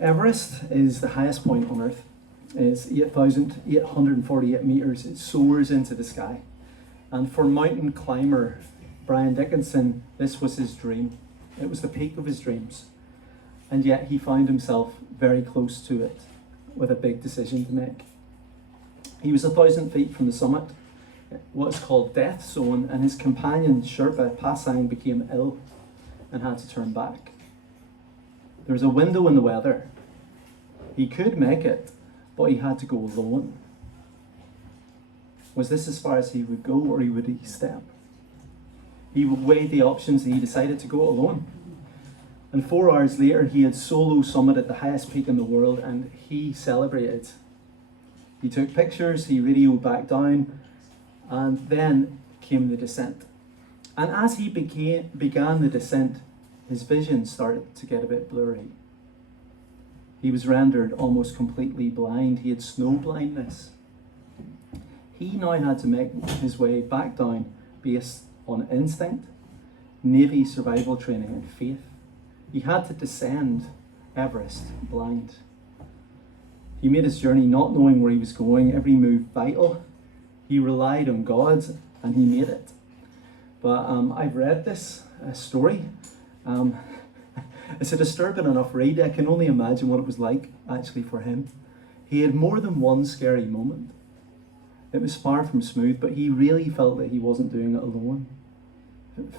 Everest is the highest point on Earth. It's 8,848 metres. It soars into the sky. And for mountain climber Brian Dickinson, this was his dream. It was the peak of his dreams. And yet he found himself very close to it with a big decision to make. He was 1,000 feet from the summit, what's called death zone, and his companion Sherpa Pasang became ill and had to turn back. There was a window in the weather. He could make it, but he had to go alone. Was this as far as he would go, or would he step? He weighed the options and he decided to go alone. And 4 hours later, he had solo summited the highest peak in the world, and he celebrated. He took pictures, he radioed back down, and then came the descent. And as he began the descent, his vision started to get a bit blurry. He was rendered almost completely blind. He had snow blindness. He now had to make his way back down based on instinct, Navy survival training, and faith. He had to descend Everest blind. He made his journey not knowing where he was going, every move vital. He relied on God and he made it. But I've read this story. It's a disturbing enough read. I can only imagine what it was like actually for him. He had more than one scary moment. It was far from smooth, but he really felt that he wasn't doing it alone.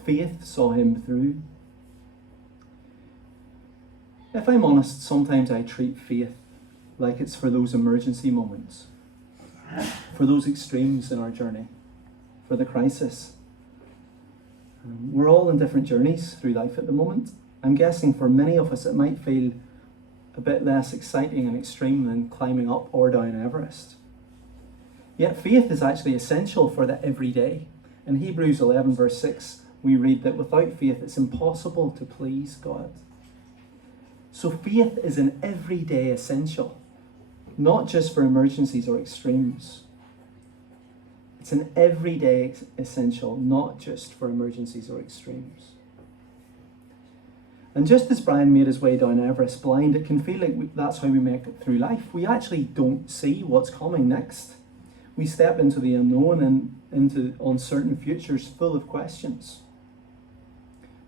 Faith saw him through. If I'm honest, sometimes I treat faith like it's for those emergency moments, for those extremes in our journey, for the crisis. We're all in different journeys through life at the moment. I'm guessing for many of us it might feel a bit less exciting and extreme than climbing up or down Everest. Yet faith is actually essential for the everyday. In Hebrews 11 verse 6, we read that without faith it's impossible to please God. So faith is an everyday essential, not just for emergencies or extremes. It's an everyday essential, not just for emergencies or extremes. And just as Brian made his way down Everest blind, it can feel like that's how we make it through life. We actually don't see what's coming next. We step into the unknown and into uncertain futures full of questions.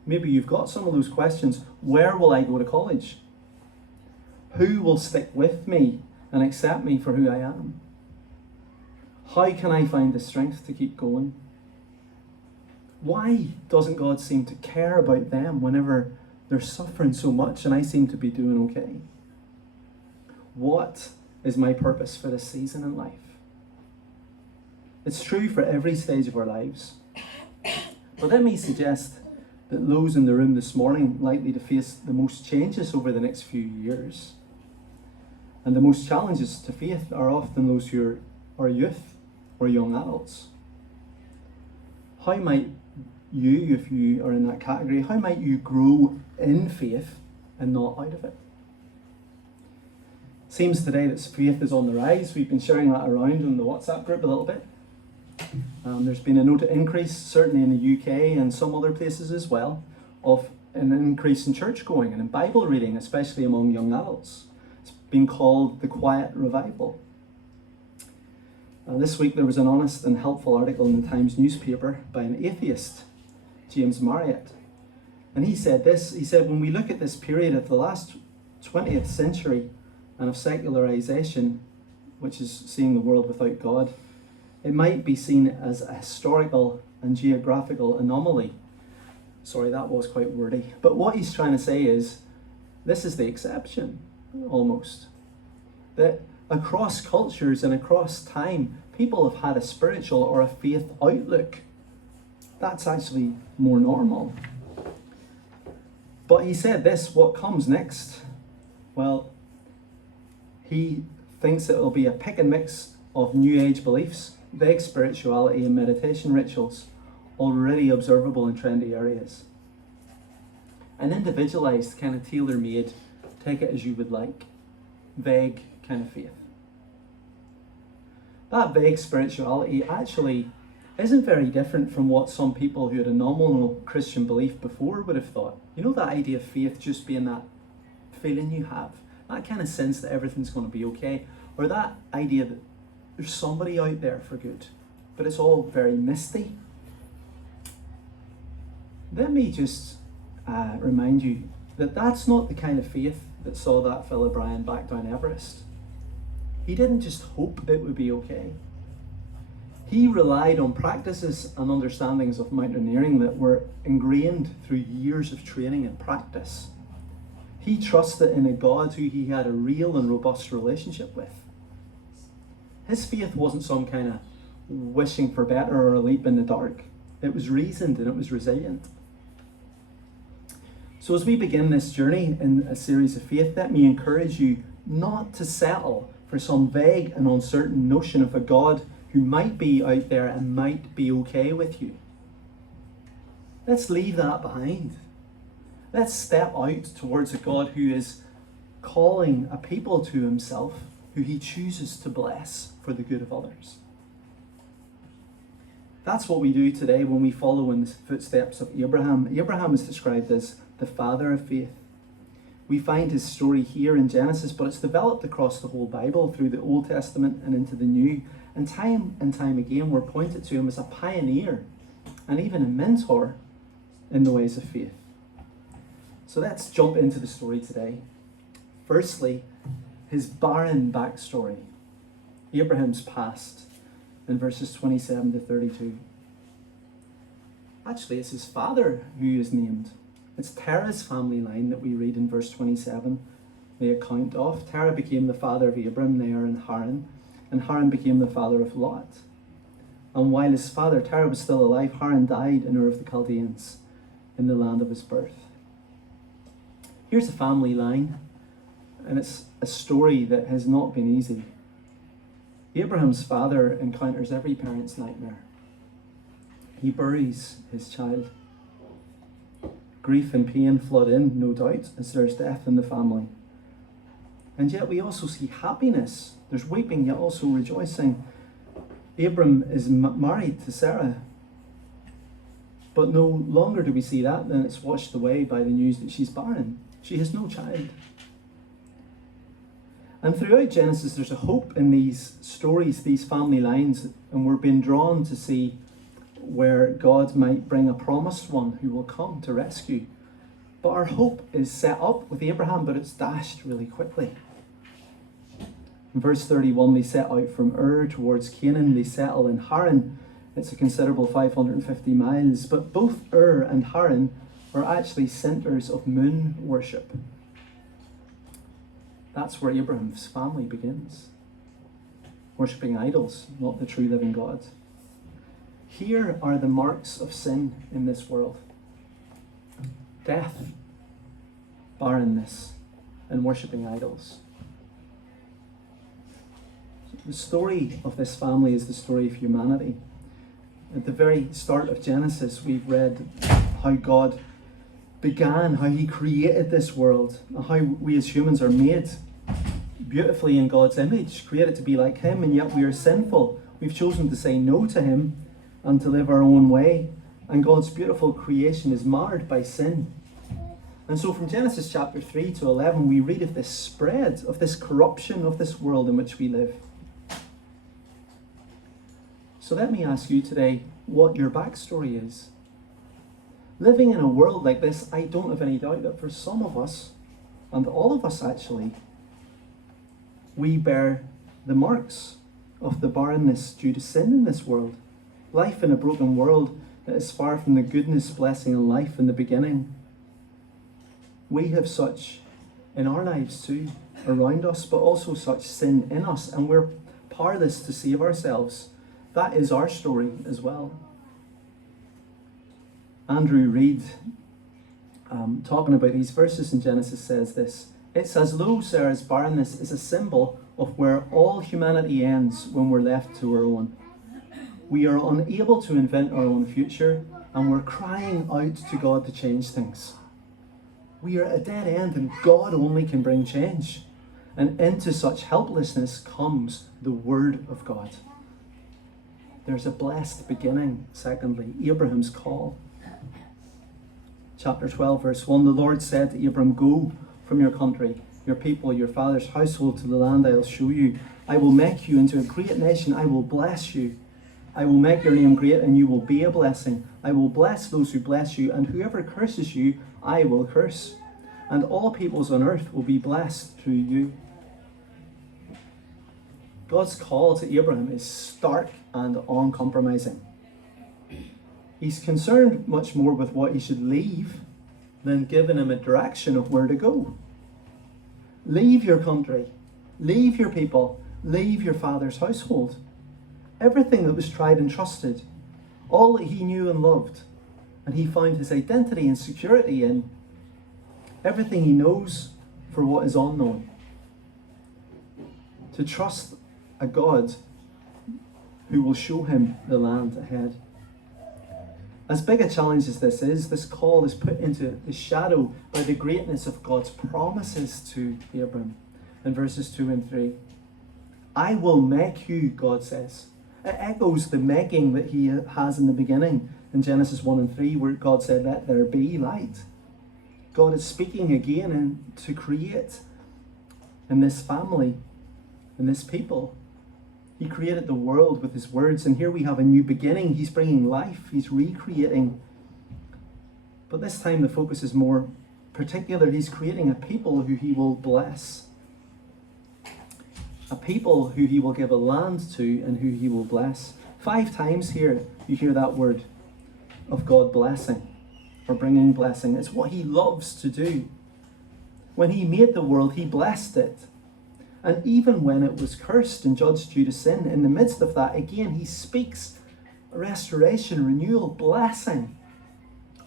Maybe you've got some of those questions. Where will I go to college? Who will stick with me and accept me for who I am? How can I find the strength to keep going? Why doesn't God seem to care about them whenever they're suffering so much and I seem to be doing okay? What is my purpose for this season in life? It's true for every stage of our lives. But let me suggest that those in the room this morning likely to face the most changes over the next few years, and the most challenges to faith, are often those who are youth or young adults. How might you, if you are in that category, how might you grow in faith and not out of it? Seems today that faith is on the rise. We've been sharing that around in the WhatsApp group a little bit. There's been a noted increase, certainly in the UK and some other places as well, of an increase in church going and in Bible reading, especially among young adults. It's been called the quiet revival. This week there was an honest and helpful article in the Times newspaper by an atheist, James Marriott. And he said this, he said, when we look at this period of the last 20th century and of secularization, which is seeing the world without God, it might be seen as a historical and geographical anomaly. Sorry, that was quite wordy. But what he's trying to say is, this is the exception, almost. That across cultures and across time, people have had a spiritual or a faith outlook. That's actually more normal. But he said this, what comes next? Well, he thinks it will be a pick and mix of New Age beliefs, vague spirituality and meditation rituals, already observable in trendy areas. An individualized, kind of tailor-made, take it as you would like, vague kind of faith. That vague spirituality actually isn't very different from what some people who had a nominal Christian belief before would have thought. You know, that idea of faith just being that feeling you have, that kind of sense that everything's going to be okay, or that idea that there's somebody out there for good, but it's all very misty. Let me just remind you that that's not the kind of faith that saw that fella Brian back down Everest. He didn't just hope it would be okay. He relied on practices and understandings of mountaineering that were ingrained through years of training and practice. He trusted in a God who he had a real and robust relationship with. His faith wasn't some kind of wishing for better or a leap in the dark. It was reasoned and it was resilient. So as we begin this journey in a series of faith, let me encourage you not to settle for some vague and uncertain notion of a God who might be out there and might be okay with you. Let's leave that behind. Let's step out towards a God who is calling a people to himself, who he chooses to bless for the good of others. That's what we do today when we follow in the footsteps of Abraham. Abraham is described as the father of faith. We find his story here in Genesis, but it's developed across the whole Bible through the Old Testament and into the New. And time again, we're pointed to him as a pioneer and even a mentor in the ways of faith. So let's jump into the story today. Firstly, his barren backstory, Abraham's past, in verses 27 to 32. Actually, it's his father who is named. It's Terah's family line that we read in verse 27, the account of. Terah became the father of Abram there in Haran, and Haran became the father of Lot. And while his father Terah was still alive, Haran died in Ur of the Chaldeans, in the land of his birth. Here's a family line, and it's a story that has not been easy. Abraham's father encounters every parent's nightmare. He buries his child. Grief and pain flood in, no doubt, as there's death in the family. And yet we also see happiness. There's weeping, yet also rejoicing. Abram is married to Sarah. But no longer do we see that, then it's washed away by the news that she's barren. She has no child. And throughout Genesis, there's a hope in these stories, these family lines, and we're being drawn to see where God might bring a promised one who will come to rescue. But our hope is set up with Abraham, but it's dashed really quickly. In verse 31, they set out from Ur towards Canaan. They settle in Haran. It's a considerable 550 miles, but both Ur and Haran are actually centres of moon worship. That's where Abraham's family begins. Worshipping idols, not the true living God. Here are the marks of sin in this world: death, barrenness, and worshipping idols. The story of this family is the story of humanity. At the very start of Genesis, we've read how God began, how he created this world, and how we as humans are made beautifully in God's image, created to be like him, and yet we are sinful. We've chosen to say no to him and to live our own way, and God's beautiful creation is marred by sin. And so from Genesis chapter 3 to 11, we read of this spread, of this corruption of this world in which we live. So let me ask you today what your backstory is. Living in a world like this, I don't have any doubt that for some of us, and all of us actually, we bear the marks of the barrenness due to sin in this world. Life in a broken world that is far from the goodness, blessing, and life in the beginning. We have such in our lives too, around us, but also such sin in us, and we're powerless to save ourselves. That is our story as well. Andrew Reid, talking about these verses in Genesis, says this: "It's as though Sarah's barrenness is a symbol of where all humanity ends when we're left to our own. We are unable to invent our own future, and we're crying out to God to change things. We are at a dead end, and God only can bring change. And into such helplessness comes the Word of God." There's a blessed beginning. Secondly, Abraham's call. Chapter 12, verse 1, "The Lord said to Abram, 'Go from your country your people, your father's household to the land I will show you. I will make you into a great nation. I will bless you. I will make your name great, and you will be a blessing. I will bless those who bless you, and whoever curses you, I will curse. And all peoples on earth will be blessed through you. God's call to Abraham is stark and uncompromising. He's concerned much more with what he should leave than giving him a direction of where to go. Leave your country, leave your people, leave your father's household. Everything that was tried and trusted, all that he knew and loved, and he found his identity and security in. Everything he knows for what is unknown. To trust a God who will show him the land ahead. As big a challenge as this is, this call is put into the shadow by the greatness of God's promises to Abram in verses 2 and 3. I will make you, God says. It echoes the making that he has in the beginning in Genesis 1 and 3, where God said, let there be light. God is speaking again and to create in this family, in this people. He created the world with his words, and here we have a new beginning. He's bringing life, he's recreating. But this time the focus is more particular. He's creating a people who he will bless. A people who he will give a land to and who he will bless. 5 times here you hear that word of God blessing or bringing blessing. It's what he loves to do. When he made the world, he blessed it. And even when it was cursed and judged due to sin, in the midst of that, again, he speaks restoration, renewal, blessing.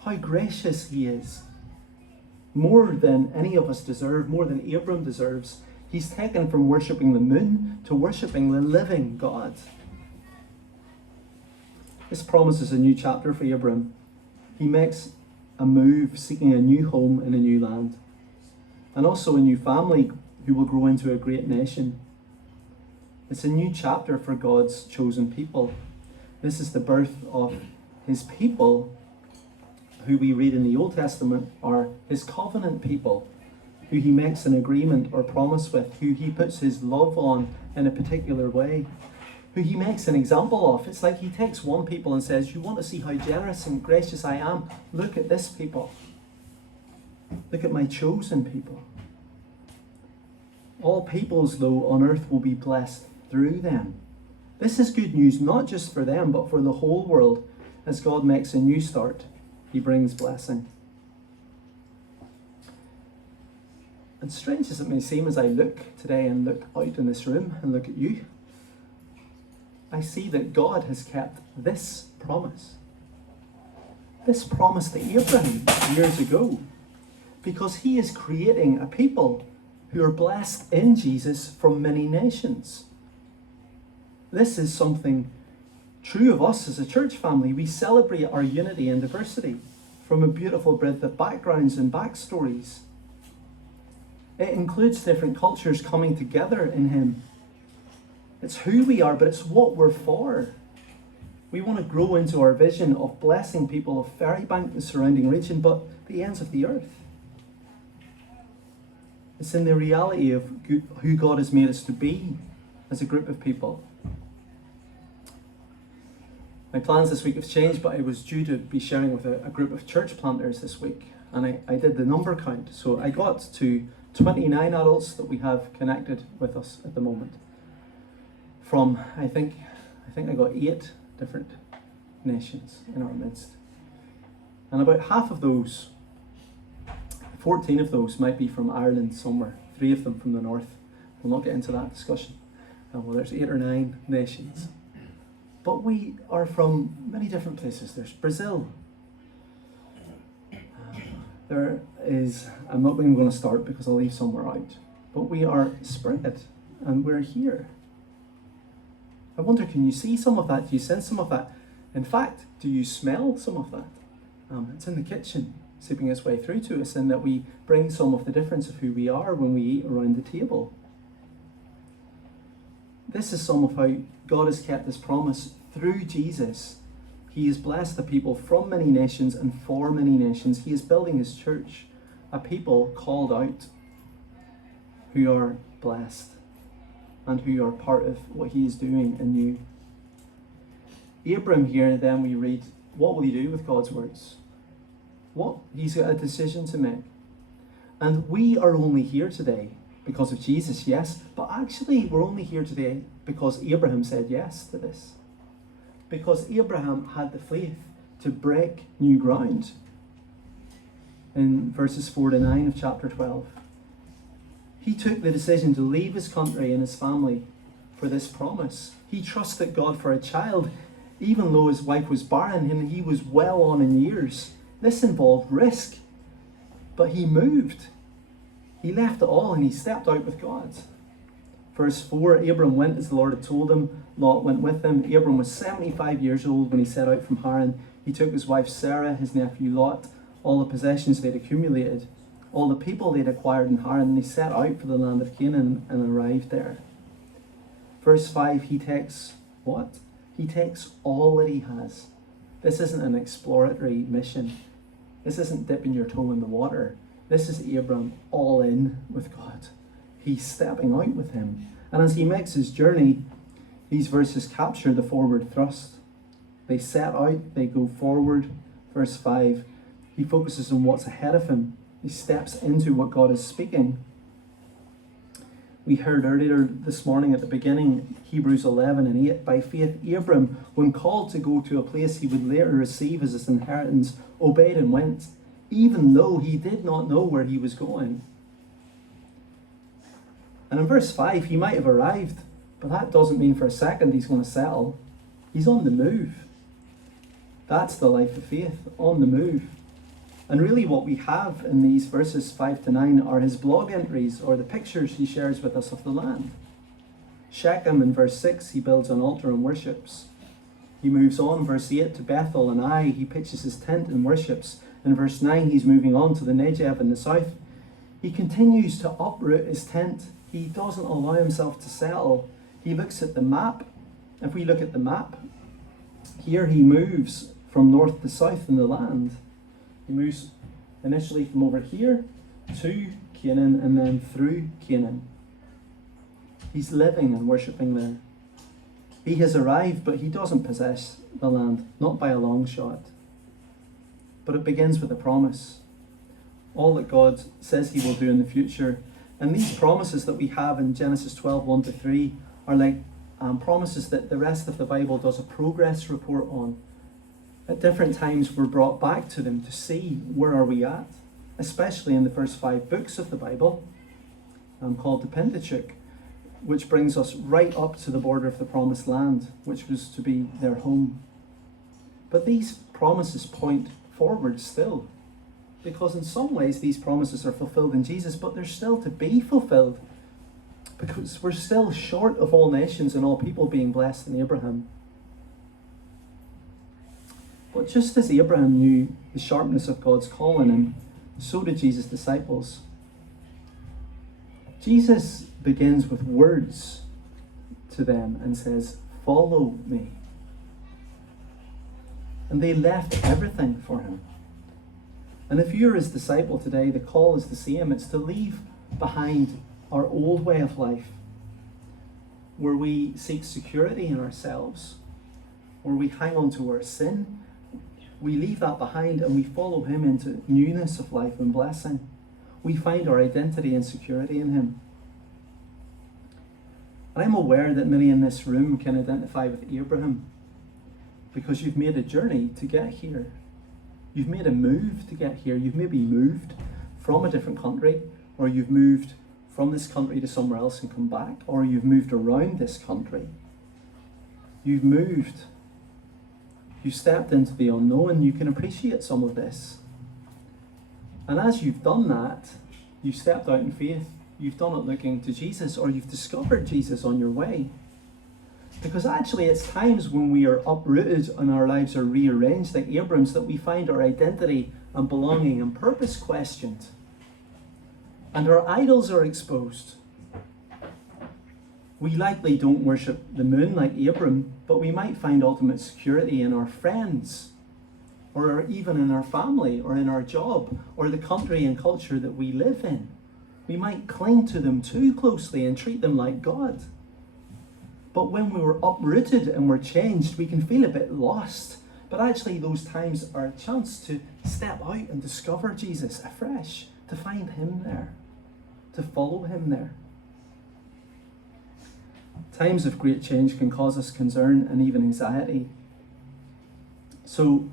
How gracious he is. More than any of us deserve, more than Abram deserves. He's taken from worshipping the moon to worshipping the living God. This promises a new chapter for Abram. He makes a move, seeking a new home in a new land. And also a new family who will grow into a great nation. It's a new chapter for God's chosen people. This is the birth of his people, who we read in the Old Testament are his covenant people, who he makes an agreement or promise with, who he puts his love on in a particular way, who he makes an example of. It's like he takes one people and says, you want to see how generous and gracious I am? Look at this people. Look at my chosen people. All peoples, though, on earth will be blessed through them. This is good news, not just for them, but for the whole world. As God makes a new start, he brings blessing. And strange as it may seem, as I look today and look out in this room and look at you, I see that God has kept this promise. This promise to Abraham years ago. Because he is creating a people who are blessed in Jesus from many nations. This is something true of us as a church family. We celebrate our unity and diversity from a beautiful breadth of backgrounds and backstories. It includes different cultures coming together in him. It's who we are, but it's what we're for. We want to grow into our vision of blessing people of Ferrybank, the surrounding region, but the ends of the earth. It's in the reality of who God has made us to be as a group of people. My plans this week have changed, but I was due to be sharing with a group of church planters this week, and I did the number count. So I got to 29 adults that we have connected with us at the moment. From, I think I got 8 different nations in our midst. And about half of those, 14 of those might be from Ireland somewhere, 3 of them from the north. We'll not get into that discussion. Well, there's 8 or 9 nations. But we are from many different places. There's Brazil. There is, I'm not even going to start because I'll leave somewhere out. But we are spread and we're here. I wonder, can you see some of that? Do you sense some of that? In fact, do you smell some of that? It's in the kitchen, seeping its way through to us, and that we bring some of the difference of who we are when we eat around the table. This is some of how God has kept his promise through Jesus. He has blessed the people from many nations and for many nations. He is building his church, a people called out. who are blessed and who are part of what he is doing in you. Abram here, then we read, what will he do with God's words? He's got a decision to make. And we are only here today because of Jesus, yes, but actually we're only here today because Abraham said yes to this. Because Abraham had the faith to break new ground. In verses 4 to 9 of chapter 12. He took the decision to leave his country and his family for this promise. He trusted God for a child, even though his wife was barren and he was well on in years. This involved risk. But he moved. He left it all and he stepped out with God. Verse 4, Abram went as the Lord had told him. Lot went with him. Abram was 75 years old when he set out from Haran. He took his wife Sarah, his nephew Lot, all the possessions they'd accumulated, all the people they'd acquired in Haran, and they set out for the land of Canaan and arrived there. Verse 5, he takes what? He takes all that he has. This isn't an exploratory mission. This isn't dipping your toe in the water. This is Abram all in with God. He's stepping out with him. And as he makes his journey, these verses capture the forward thrust. They set out, they go forward. Verse 5, he focuses on what's ahead of him. He steps into what God is speaking. We heard earlier this morning at the beginning, Hebrews 11 and 8, by faith Abram, when called to go to a place he would later receive as his inheritance, obeyed and went, even though he did not know where he was going. And in verse 5, he might have arrived, but that doesn't mean for a second he's going to settle. He's on the move. That's the life of faith, on the move. And really what we have in these verses 5 to 9 are his blog entries, or the pictures he shares with us of the land. Shechem in verse 6, he builds an altar and worships. He moves on, verse 8, to Bethel and Ai. He pitches his tent and worships. In verse 9, he's moving on to the Negev in the south. He continues to uproot his tent. He doesn't allow himself to settle. He looks at the map. If we look at the map, here he moves from north to south in the land. He moves initially from over here to Canaan and then through Canaan. He's living and worshipping there. He has arrived, but he doesn't possess the land, not by a long shot. But it begins with a promise. All that God says he will do in the future. And these promises that we have in Genesis 12, 1 to 3 are like promises that the rest of the Bible does a progress report on. At different times we're brought back to them to see where are we at, especially in the first 5 books of the Bible, called the Pentateuch, which brings us right up to the border of the Promised Land, which was to be their home. But these promises point forward still, because in some ways these promises are fulfilled in Jesus, but they're still to be fulfilled, because we're still short of all nations and all people being blessed in Abraham. But just as Abraham knew the sharpness of God's call in him, so did Jesus' disciples. Jesus begins with words to them and says, "Follow me." And they left everything for him. And if you're his disciple today, the call is the same. It's to leave behind our old way of life, where we seek security in ourselves, where we hang on to our sin. We leave that behind and we follow him into newness of life and blessing. We find our identity and security in him. And I'm aware that many in this room can identify with Abraham, because you've made a journey to get here. You've made a move to get here. You've maybe moved from a different country, or you've moved from this country to somewhere else and come back, or you've moved around this country. You've moved. You stepped into the unknown. You can appreciate some of this. And as you've done that, you've stepped out in faith. You've done it looking to Jesus, or you've discovered Jesus on your way. Because actually it's times when we are uprooted and our lives are rearranged like Abram's that we find our identity and belonging and purpose questioned. And our idols are exposed. We likely don't worship the moon like Abram, but we might find ultimate security in our friends, or even in our family, or in our job, or the country and culture that we live in. We might cling to them too closely and treat them like God. But when we were uprooted and we're changed, we can feel a bit lost. But actually, those times are a chance to step out and discover Jesus afresh, to find him there, to follow him there. Times of great change can cause us concern and even anxiety. So,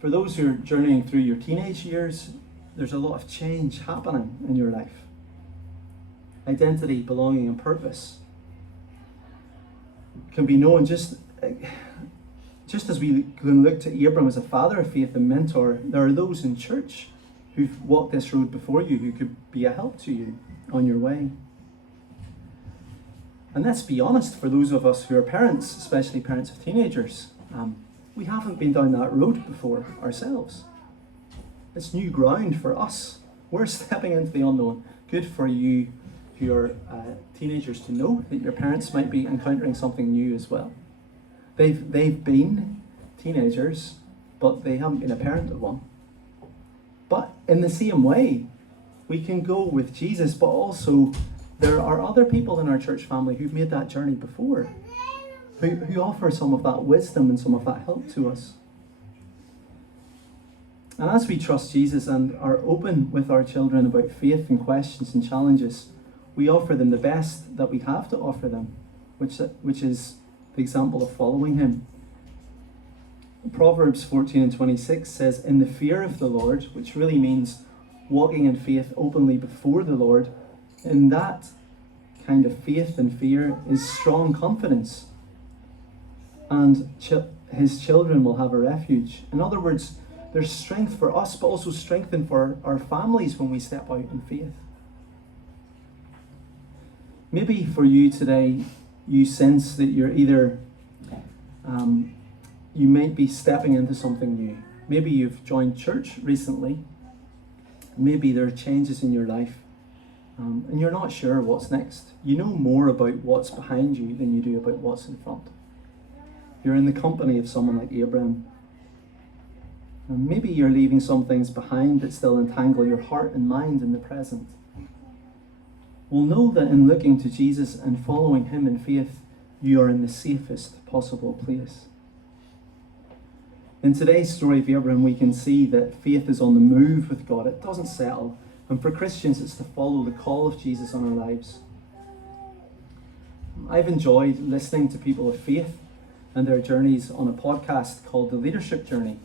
for those who are journeying through your teenage years, there's a lot of change happening in your life. Identity, belonging, and purpose can be known just as we can look to Abram as a father of faith and mentor. There are those in church who've walked this road before you who could be a help to you on your way. And let's be honest, for those of us who are parents, especially parents of teenagers, we haven't been down that road before ourselves. It's new ground for us. We're stepping into the unknown. Good for you who are teenagers to know that your parents might be encountering something new as well. They've been teenagers, but they haven't been a parent of one. But in the same way, we can go with Jesus, but also there are other people in our church family who've made that journey before, who offer some of that wisdom and some of that help to us. And as we trust Jesus and are open with our children about faith and questions and challenges, we offer them the best that we have to offer them, which is the example of following him. Proverbs 14:26 says, "In the fear of the Lord," which really means walking in faith openly before the Lord, in that kind of faith and fear is strong confidence, and his children will have a refuge. In other words, there's strength for us, but also strength for our families when we step out in faith. Maybe for you today, you sense that you're either, you might be stepping into something new. Maybe you've joined church recently. Maybe there are changes in your life, and you're not sure what's next. You know more about what's behind you than you do about what's in front. You're in the company of someone like Abraham. And maybe you're leaving some things behind that still entangle your heart and mind in the present. Well, know that in looking to Jesus and following him in faith, you are in the safest possible place. In today's story of Abraham, we can see that faith is on the move with God. It doesn't settle. And for Christians, it's to follow the call of Jesus on our lives. I've enjoyed listening to people of faith and their journeys on a podcast called The Leadership Journey.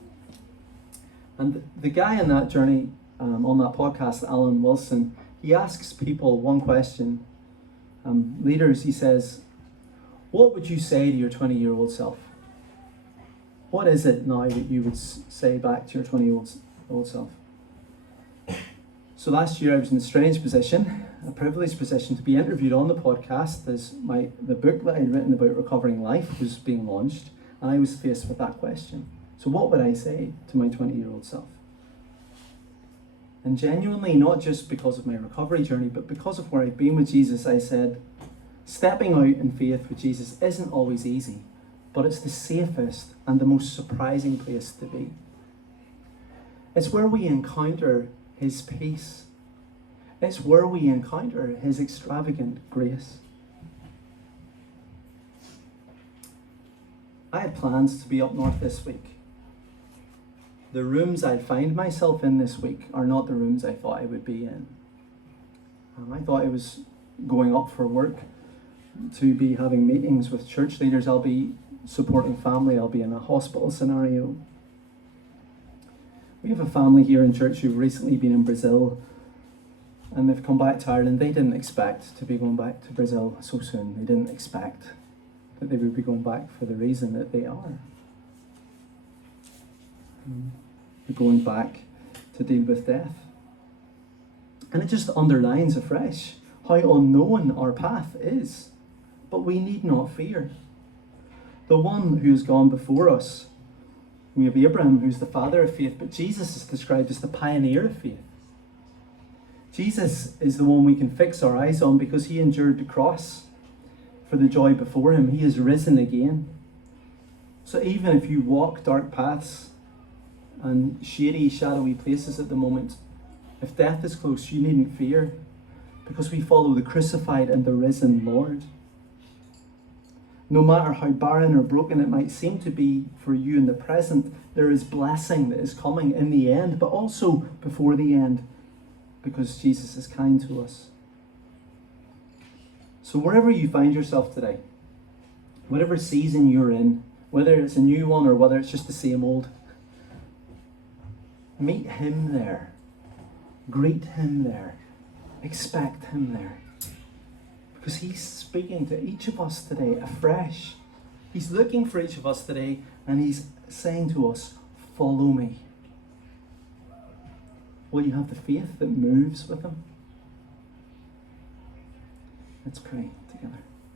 And the guy in that journey, on that podcast, Alan Wilson, he asks people one question. Leaders, he says, what would you say to your 20-year-old self? What is it now that you would say back to your 20-year-old self? So last year I was in a strange position, a privileged position, to be interviewed on the podcast as the book that I'd written about recovering life was being launched, and I was faced with that question. So what would I say to my 20-year-old self? And genuinely, not just because of my recovery journey, but because of where I've been with Jesus, I said, stepping out in faith with Jesus isn't always easy, but it's the safest and the most surprising place to be. It's where we encounter his peace. It's where we encounter his extravagant grace. I had plans to be up north this week. The rooms I'd find myself in this week are not the rooms I thought I would be in. I thought I was going up for work to be having meetings with church leaders. I'll be supporting family. I'll be in a hospital scenario. We have a family here in church who've recently been in Brazil, and they've come back to Ireland. They didn't expect to be going back to Brazil so soon. They didn't expect that they would be going back for the reason that they are. They're going back to deal with death. And it just underlines afresh how unknown our path is. But we need not fear. The one who's gone before us, we have Abraham, who's the father of faith, but Jesus is described as the pioneer of faith. Jesus is the one we can fix our eyes on because he endured the cross for the joy before him. He is risen again. So even if you walk dark paths and shady, shadowy places at the moment, if death is close, you needn't fear, because we follow the crucified and the risen Lord. No matter how barren or broken it might seem to be for you in the present, there is blessing that is coming in the end, but also before the end, because Jesus is kind to us. So wherever you find yourself today, whatever season you're in, whether it's a new one or whether it's just the same old, meet him there. Greet him there. Expect him there. Because he's speaking to each of us today afresh. He's looking for each of us today and he's saying to us, follow me. Will you have the faith that moves with him? Let's pray together.